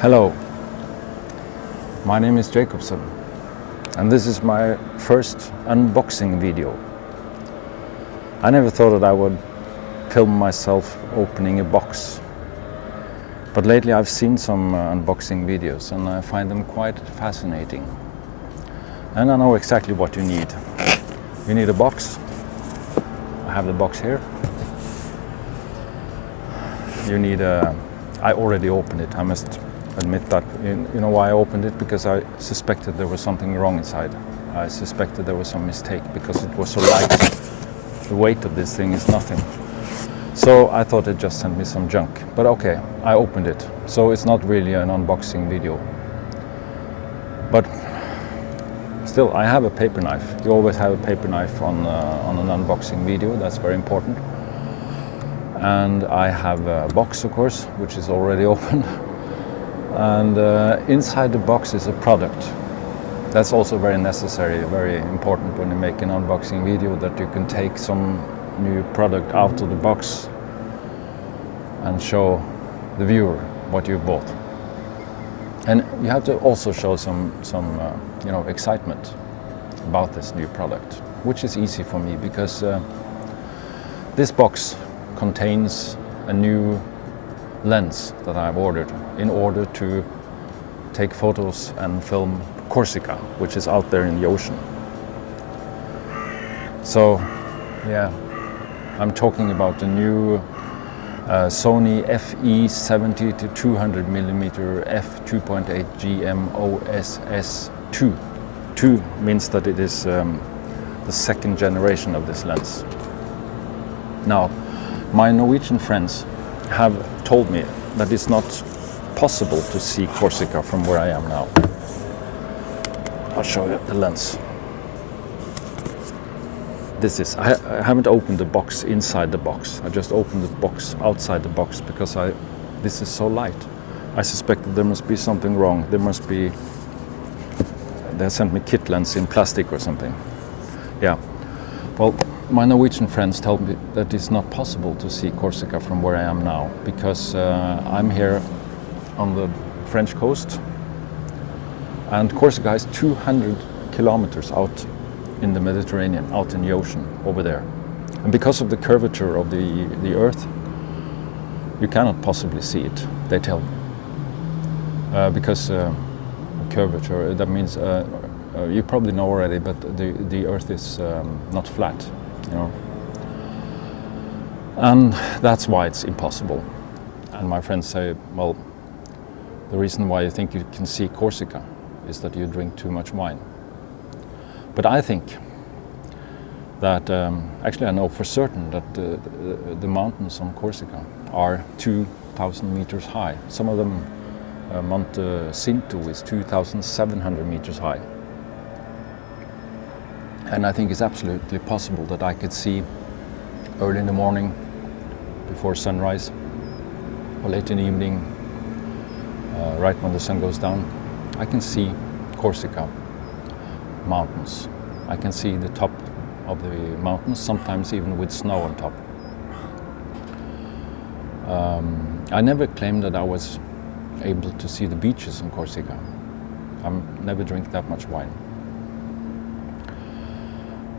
Hello, my name is Jacobson and this is my first unboxing video. I never thought that I would film myself opening a box, but lately I've seen some unboxing videos and I find them quite fascinating. And I know exactly what you need. You need a box. I have the box here. You need a... I already opened it, I must admit that. You know why I opened it? Because I suspected there was something wrong inside. I suspected there was some mistake because it was so light. The weight of this thing is nothing. So I thought it just sent me some junk. But okay, I opened it. So it's not really an unboxing video. But still, I have a paper knife. You always have a paper knife on an unboxing video. That's very important. And I have a box, of course, which is already open. And inside the box is a product. That's also very necessary, very important when you make an unboxing video, that you can take some new product out of the box and show the viewer what you bought. And you have to also show some excitement about this new product, which is easy for me because this box contains a new lens that I've ordered in order to take photos and film Corsica, which is out there in the ocean. So, yeah, I'm talking about the new Sony FE 70 to 200 millimeter F2.8 GM OSS II. 2 means that it is the second generation of this lens. Now, my Norwegian friends have told me that it's not possible to see Corsica from where I am now. I'll show you the lens. I haven't opened the box inside the box. I just opened the box outside the box because this is so light. I suspected there must be something wrong. They sent me kit lens in plastic or something. Yeah. Well, my Norwegian friends tell me that it's not possible to see Corsica from where I am now because I'm here on the French coast and Corsica is 200 kilometers out in the Mediterranean, out in the ocean over there. And because of the curvature of the earth, you cannot possibly see it, they tell me. Because curvature, that means, you probably know already, but the earth is not flat. You know, and that's why it's impossible. And my friends say, well, the reason why you think you can see Corsica is that you drink too much wine. But I think that, actually I know for certain that the mountains on Corsica are 2,000 meters high. Some of them, Monte Cinto is 2,700 meters high. And I think it's absolutely possible that I could see early in the morning, before sunrise, or late in the evening, right when the sun goes down, I can see Corsica mountains. I can see the top of the mountains, sometimes even with snow on top. I never claimed that I was able to see the beaches in Corsica. I never drink that much wine.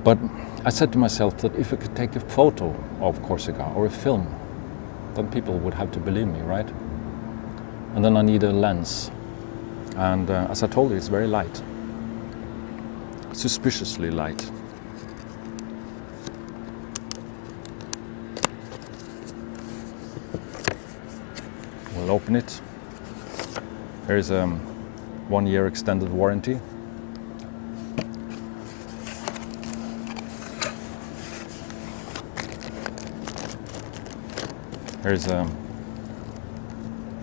But I said to myself that if I could take a photo of Corsica or a film, then people would have to believe me, right? And then I need a lens. And as I told you, it's very light. Suspiciously light. We'll open it. Here's a 1 year extended warranty. Here's a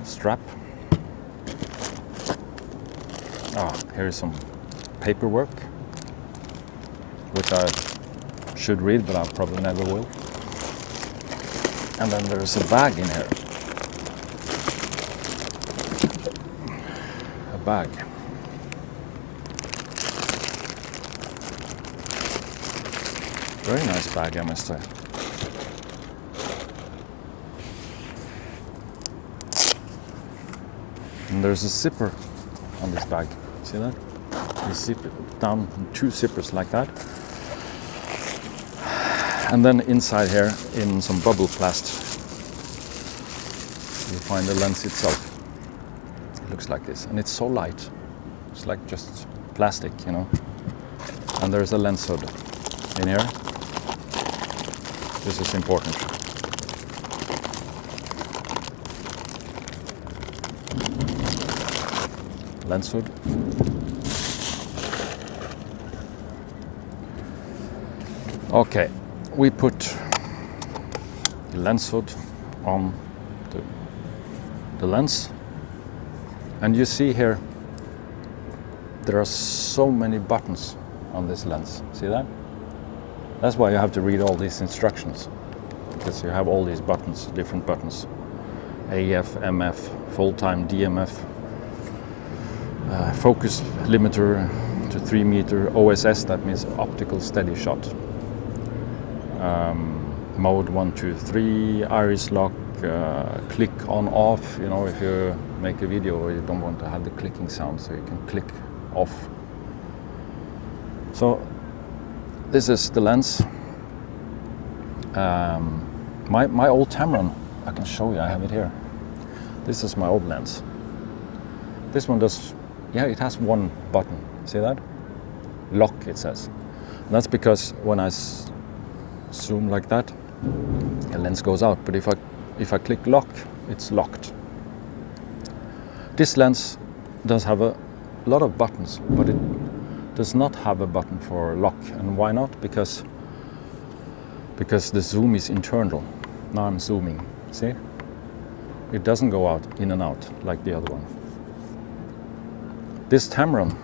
strap. Here's some paperwork, which I should read, but I probably never will. And then there's a bag in here. A bag. Very nice bag, I must say. And there's a zipper on this bag. See that? You zip it down in 2 zippers like that. And then inside here, in some bubble plast, you find the lens itself. It looks like this, and it's so light. It's like just plastic, you know. And there's a lens hood in here. This is important. Lens hood. Okay, we put the lens hood on the lens, and you see here there are so many buttons on this lens. See that? That's why you have to read all these instructions, because you have all these buttons, different buttons. AF, MF, full-time DMF, focus limiter to 3 meter, OSS, that means optical steady shot. Mode 1, 2, 3, iris lock, click on off. You know, if you make a video where you don't want to have the clicking sound, so you can click off. So this is the lens. My old Tamron, I can show you, I have it here. This is my old lens. This one does, yeah, it has 1 button. See that? Lock, it says. And that's because when I zoom like that, the lens goes out. But if I click lock, it's locked. This lens does have a lot of buttons, but it does not have a button for lock. And why not? Because the zoom is internal. Now I'm zooming. See? It doesn't go out, in and out, like the other one. This Tamron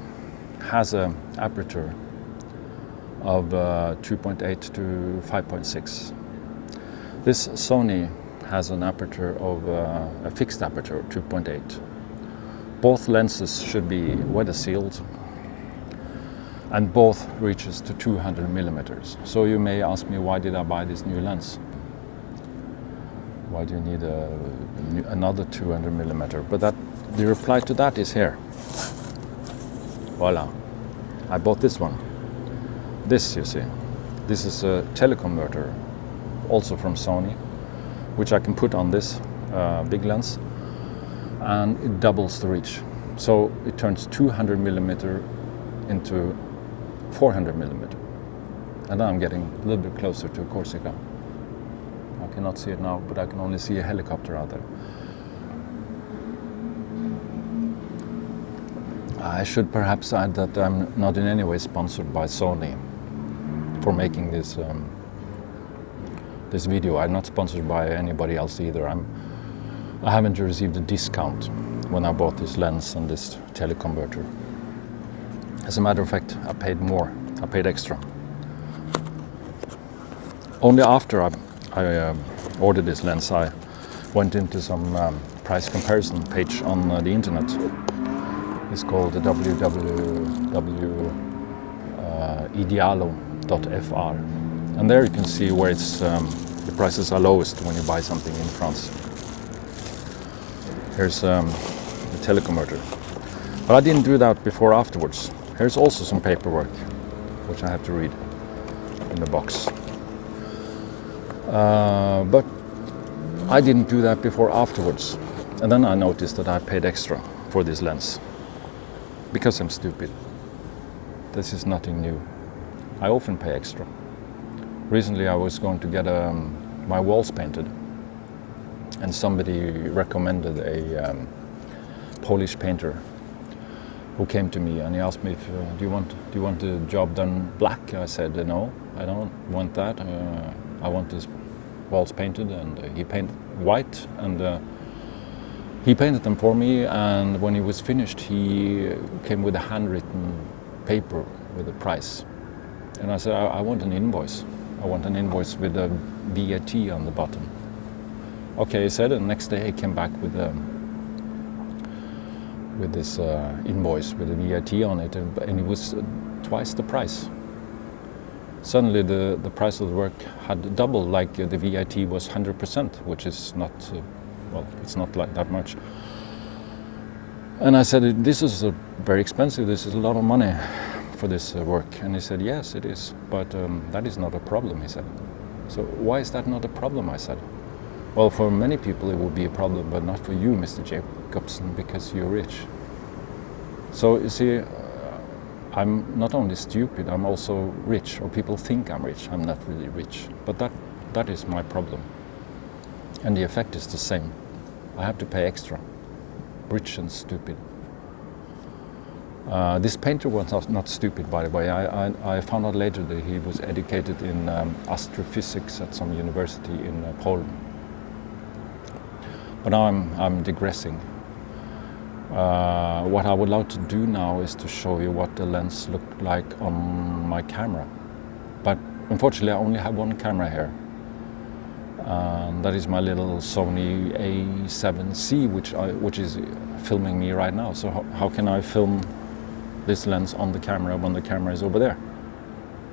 has an aperture of 2.8 to 5.6. This Sony has an aperture of a fixed aperture of 2.8. Both lenses should be weather sealed, and both reaches to 200 millimeters. So you may ask me, why did I buy this new lens? Why do you need another 200 millimeter? But the reply to that is here. Voila, I bought this one. This, you see, this is a teleconverter, also from Sony, which I can put on this big lens, and it doubles the reach. So it turns 200 millimeter into 400 millimeter. And then I'm getting a little bit closer to Corsica. I cannot see it now, but I can only see a helicopter out there. I should perhaps add that I'm not in any way sponsored by Sony for making this this video. I'm not sponsored by anybody else either. I haven't received a discount when I bought this lens and this teleconverter. As a matter of fact, I paid more. I paid extra. Only after I ordered this lens, I went into some price comparison page on the internet. It's called the www.idealo.fr, and there you can see where it's the prices are lowest when you buy something in France. Here's the teleconverter, but I didn't do that before afterwards. Here's also some paperwork which I have to read in the box, but I didn't do that before afterwards, and then I noticed that I paid extra for this lens. Because I'm stupid. This is nothing new. I often pay extra. Recently I was going to get my walls painted, and somebody recommended a Polish painter who came to me and he asked me if do you want the job done black? I said no, I don't want that. I want these walls painted, and he painted white, and he painted them for me. And when he was finished, he came with a handwritten paper with a price, and I said I want an invoice. I want an invoice with a VAT on the bottom. Okay, he said, and the next day he came back with this invoice with a VAT on it, and it was twice the price. Suddenly the price of the work had doubled, like the VAT was 100%, which is not, well, it's not like that much. And I said, this is very expensive, this is a lot of money for this work. And he said, yes, it is, but that is not a problem, he said. So why is that not a problem, I said. Well, for many people it would be a problem, but not for you, Mr. Jacobson, because you're rich. So you see, I'm not only stupid, I'm also rich, or people think I'm rich. I'm not really rich, but that is my problem. And the effect is the same. I have to pay extra. Rich and stupid. This painter was not stupid, by the way. I found out later that he was educated in astrophysics at some university in Poland. But now I'm digressing. What I would like to do now is to show you what the lens looked like on my camera. But unfortunately I only have one camera here. That is my little Sony A7C, which is filming me right now. So how can I film this lens on the camera when the camera is over there?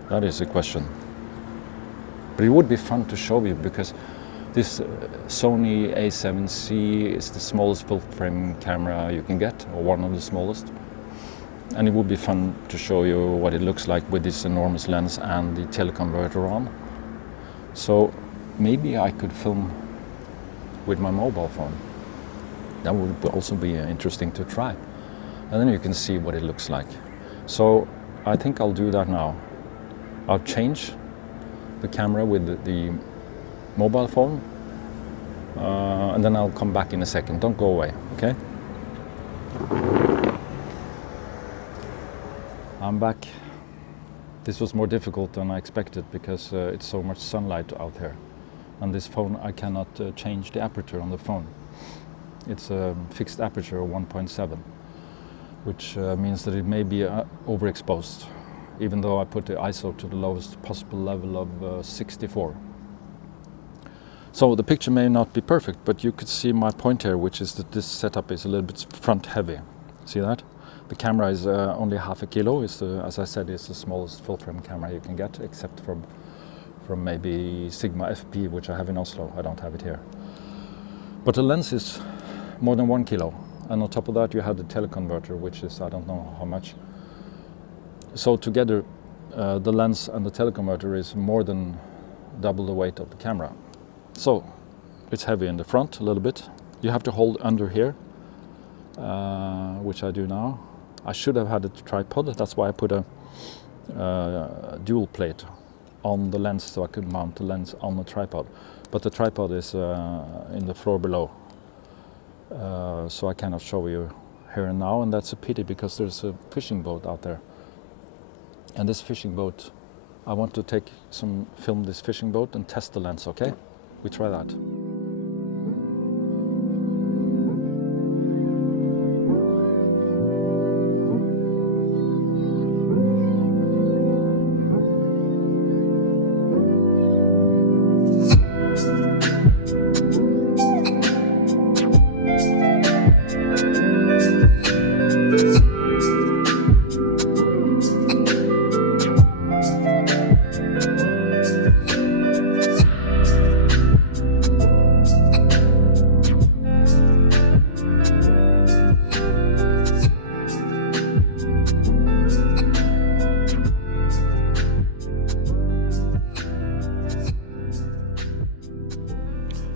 That is a question. But it would be fun to show you, because this Sony A7C is the smallest full frame camera you can get, or one of the smallest. And it would be fun to show you what it looks like with this enormous lens and the teleconverter on. So maybe I could film with my mobile phone. That would also be interesting to try. And then you can see what it looks like. So I think I'll do that now. I'll change the camera with the mobile phone, and then I'll come back in a second. Don't go away, okay? I'm back. This was more difficult than I expected, because it's so much sunlight out here. On this phone I cannot change the aperture on the phone. It's a fixed aperture of 1.7, which means that it may be overexposed, even though I put the ISO to the lowest possible level of 64. So the picture may not be perfect, but you could see my point here, which is that this setup is a little bit front heavy. See that? The camera is only half a kilo. It's as I said, it's the smallest full frame camera you can get, except from maybe Sigma FP, which I have in Oslo. I don't have it here. But the lens is more than 1 kilo. And on top of that you have the teleconverter, which is I don't know how much. So together the lens and the teleconverter is more than double the weight of the camera. So it's heavy in the front a little bit. You have to hold under here, which I do now. I should have had a tripod. That's why I put a dual plate on the lens, so I could mount the lens on the tripod. But the tripod is in the floor below, so I cannot show you here and now, and that's a pity, because there's a fishing boat out there. And this fishing boat, I want to film this fishing boat and test the lens, okay? We try that.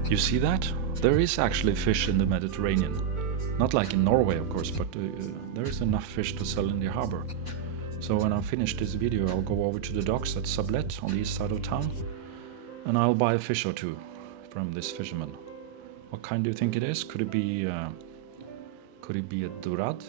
You see that? There is actually fish in the Mediterranean. Not like in Norway, of course, but there is enough fish to sell in the harbor. So when I finish this video, I'll go over to the docks at Sablet on the east side of town, and I'll buy a fish or two from this fisherman. What kind do you think it is? Could it be a Durad?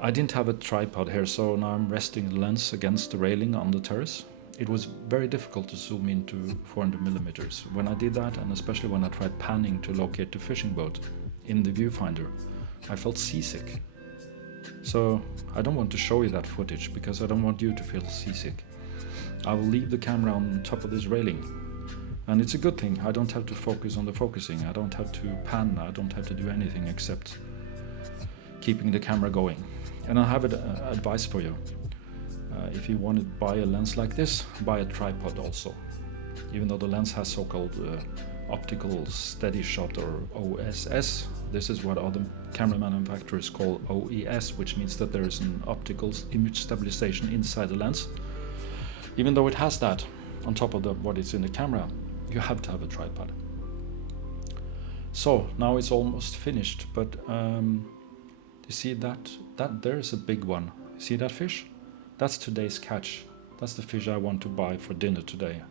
I didn't have a tripod here, so now I'm resting the lens against the railing on the terrace. It was very difficult to zoom into 400mm. When I did that, and especially when I tried panning to locate the fishing boat in the viewfinder, I felt seasick. So I don't want to show you that footage because I don't want you to feel seasick. I will leave the camera on top of this railing. And it's a good thing, I don't have to focus on the focusing, I don't have to pan, I don't have to do anything except keeping the camera going. And I have advice for you. If you want to buy a lens like this, buy a tripod also. Even though the lens has so-called optical steady shot or OSS, this is what other camera manufacturers call OES, which means that there is an optical image stabilization inside the lens. Even though it has that on top of what is in the camera, you have to have a tripod. So now it's almost finished, but you see that there is a big one. See that fish? That's today's catch. That's the fish I want to buy for dinner today.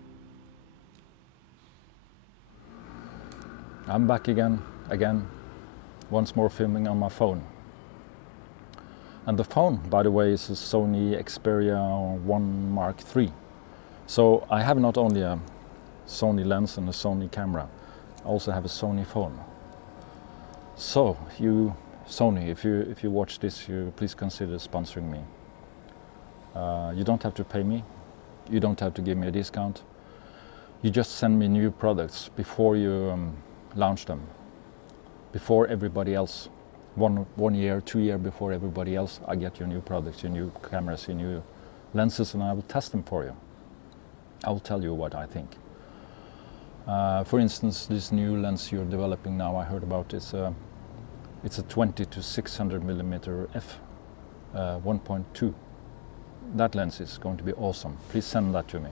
I'm back again, once more filming on my phone. And the phone, by the way, is a Sony Xperia 1 Mark III. So I have not only a Sony lens and a Sony camera, I also have a Sony phone. So Sony, if you watch this, please consider sponsoring me. You don't have to pay me, you don't have to give me a discount. You just send me new products before you launch them, before everybody else. 1 year, 2 years before everybody else, I get your new products, your new cameras, your new lenses, and I will test them for you. I will tell you what I think. For instance, this new lens you're developing now, I heard about, it's a 20 to 600mm f 1.2. That lens is going to be awesome. Please send that to me.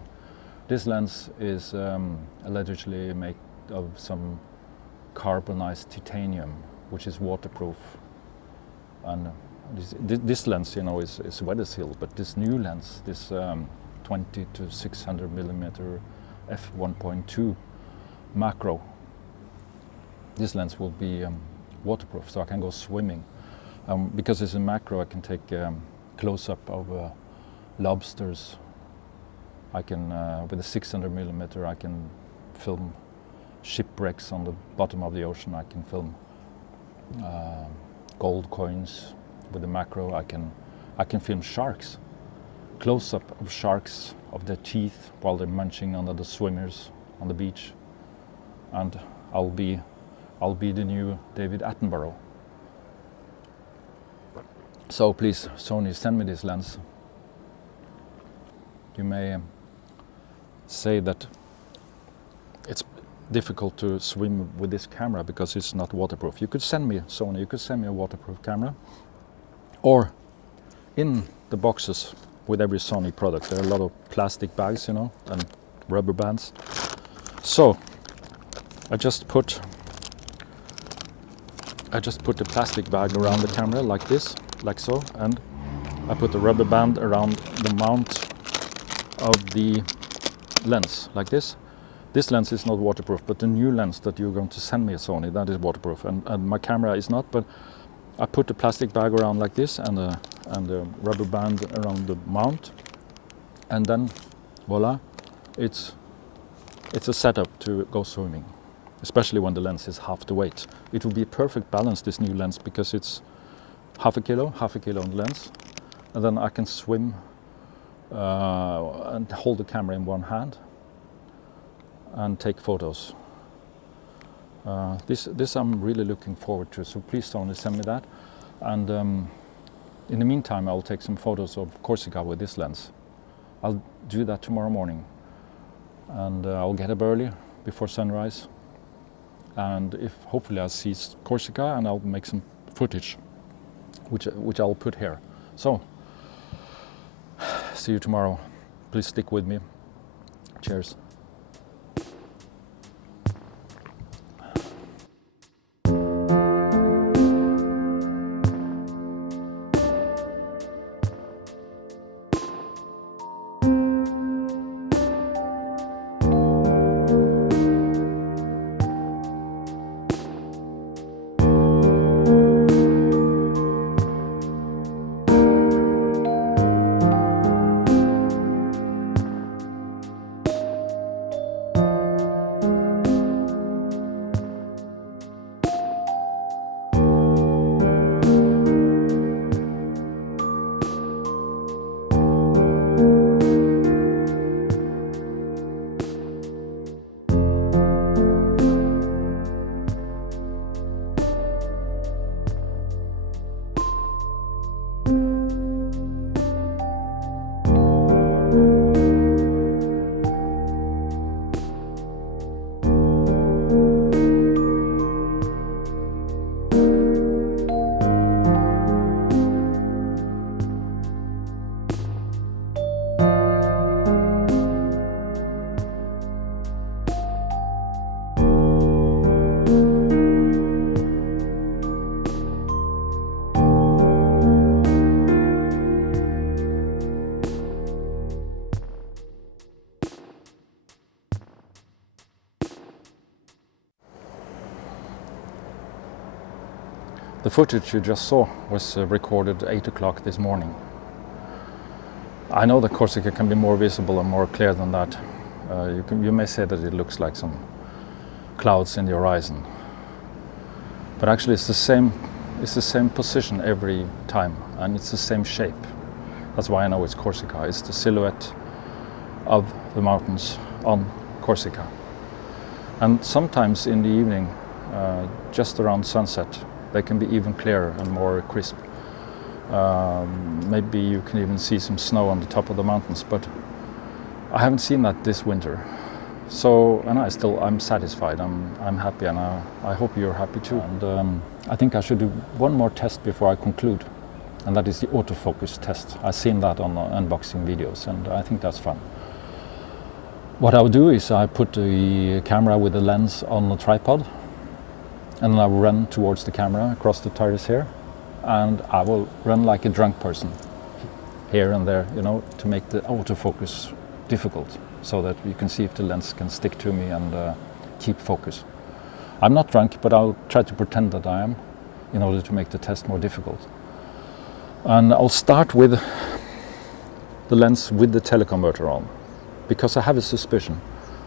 This lens is allegedly made of some carbonized titanium, which is waterproof. And this lens, you know, is weather sealed, but this new lens, this 20 to 600mm f 1.2 macro, this lens will be waterproof, so I can go swimming. Because it's a macro, I can take close-up of lobsters. I can, with a 600mm, I can film shipwrecks on the bottom of the ocean. I can film gold coins with the macro. I can film sharks, close-up of sharks, of their teeth while they're munching on the swimmers on the beach. And I'll be the new David Attenborough. So please, Sony, send me this lens. You may say that it's difficult to swim with this camera because it's not waterproof. You could send me, Sony, you could send me a waterproof camera. Or in the boxes with every Sony product, there are a lot of plastic bags, you know, and rubber bands. So I just put the plastic bag around the camera like this, like so, and I put the rubber band around the mount of the lens, like this. This lens is not waterproof, but the new lens that you're going to send me, Sony, that is waterproof, and my camera is not, but I put the plastic bag around like this and the rubber band around the mount, and then voila, it's a setup to go swimming, especially when the lens is half the weight. It will be a perfect balance, this new lens, because it's half a kilo on the lens, and then I can swim and hold the camera in one hand and take photos. This I'm really looking forward to, so please Sony, send me that. And in the meantime, I'll take some photos of Corsica with this lens. I'll do that tomorrow morning, and I'll get up early before sunrise, and hopefully I'll see Corsica, and I'll make some footage which I'll put here. So see you tomorrow. Please stick with me. Cheers. The footage you just saw was recorded at 8 o'clock this morning. I know that Corsica can be more visible and more clear than that. You may say that it looks like some clouds in the horizon, but actually it's the same position every time, and it's the same shape. That's why I know it's Corsica. It's the silhouette of the mountains on Corsica. And sometimes in the evening, just around sunset, they can be even clearer and more crisp. Maybe you can even see some snow on the top of the mountains, but I haven't seen that this winter. So, and I'm satisfied, I'm happy, and I hope you're happy too. And I think I should do one more test before I conclude, and that is the autofocus test. I've seen that on unboxing videos, and I think that's fun. What I'll do is I put the camera with the lens on the tripod, and then I will run towards the camera across the terrace here, and I will run like a drunk person here and there, you know, to make the autofocus difficult, so that you can see if the lens can stick to me and keep focus. I'm not drunk, but I'll try to pretend that I am in order to make the test more difficult. And I'll start with the lens with the teleconverter on, because I have a suspicion.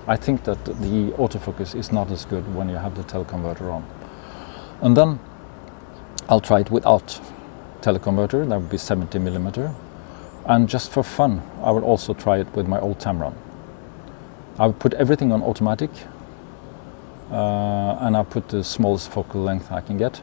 I think that the autofocus is not as good when you have the teleconverter on. And then I'll try it without teleconverter, that would be 70mm. And just for fun, I will also try it with my old Tamron. I will put everything on automatic, and I'll put the smallest focal length I can get.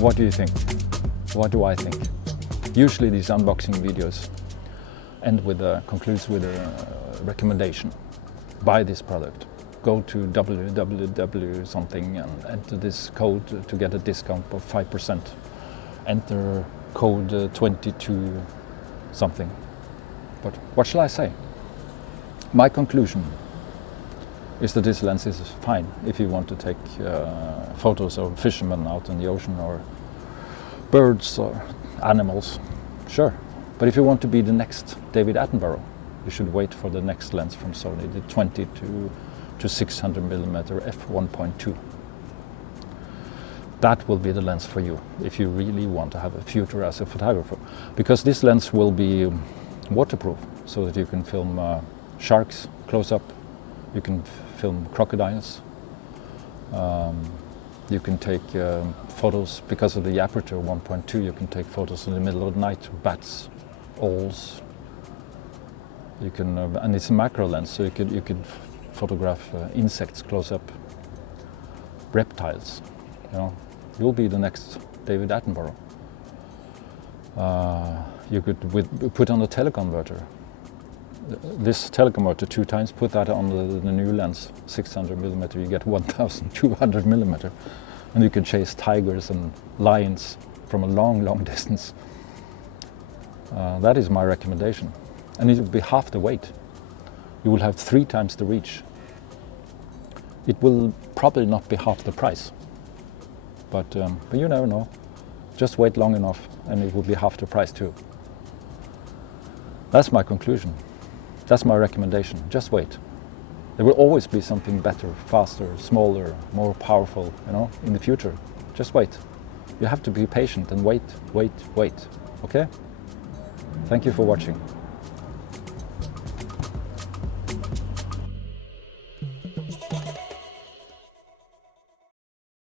What do you think? What do I think? Usually these unboxing videos concludes with a recommendation. Buy this product. Go to www something and enter this code to get a discount of 5%. Enter code 22 something. But what shall I say? My conclusion is that this lens is fine if you want to take photos of fishermen out in the ocean, or birds or animals, sure. But if you want to be the next David Attenborough, you should wait for the next lens from Sony, the 20 to 600mm f1.2. That will be the lens for you if you really want to have a future as a photographer, because this lens will be waterproof, so that you can film sharks close up, you can film crocodiles, You can take photos, because of the aperture 1.2, you can take photos in the middle of the night, bats, owls. You can, and it's a macro lens, so you could photograph insects close up, reptiles. You know, you'll be the next David Attenborough. You could put on a teleconverter. This teleconverter 2 times, put that on the new lens, 600mm, you get 1200mm, and you can chase tigers and lions from a long, long distance. That is my recommendation. And it will be half the weight. You will have 3 times the reach. It will probably not be half the price, but you never know. Just wait long enough and it will be half the price too. That's my conclusion. That's my recommendation. Just wait. There will always be something better, faster, smaller, more powerful, you know, in the future. Just wait. You have to be patient and wait, okay? Thank you for watching.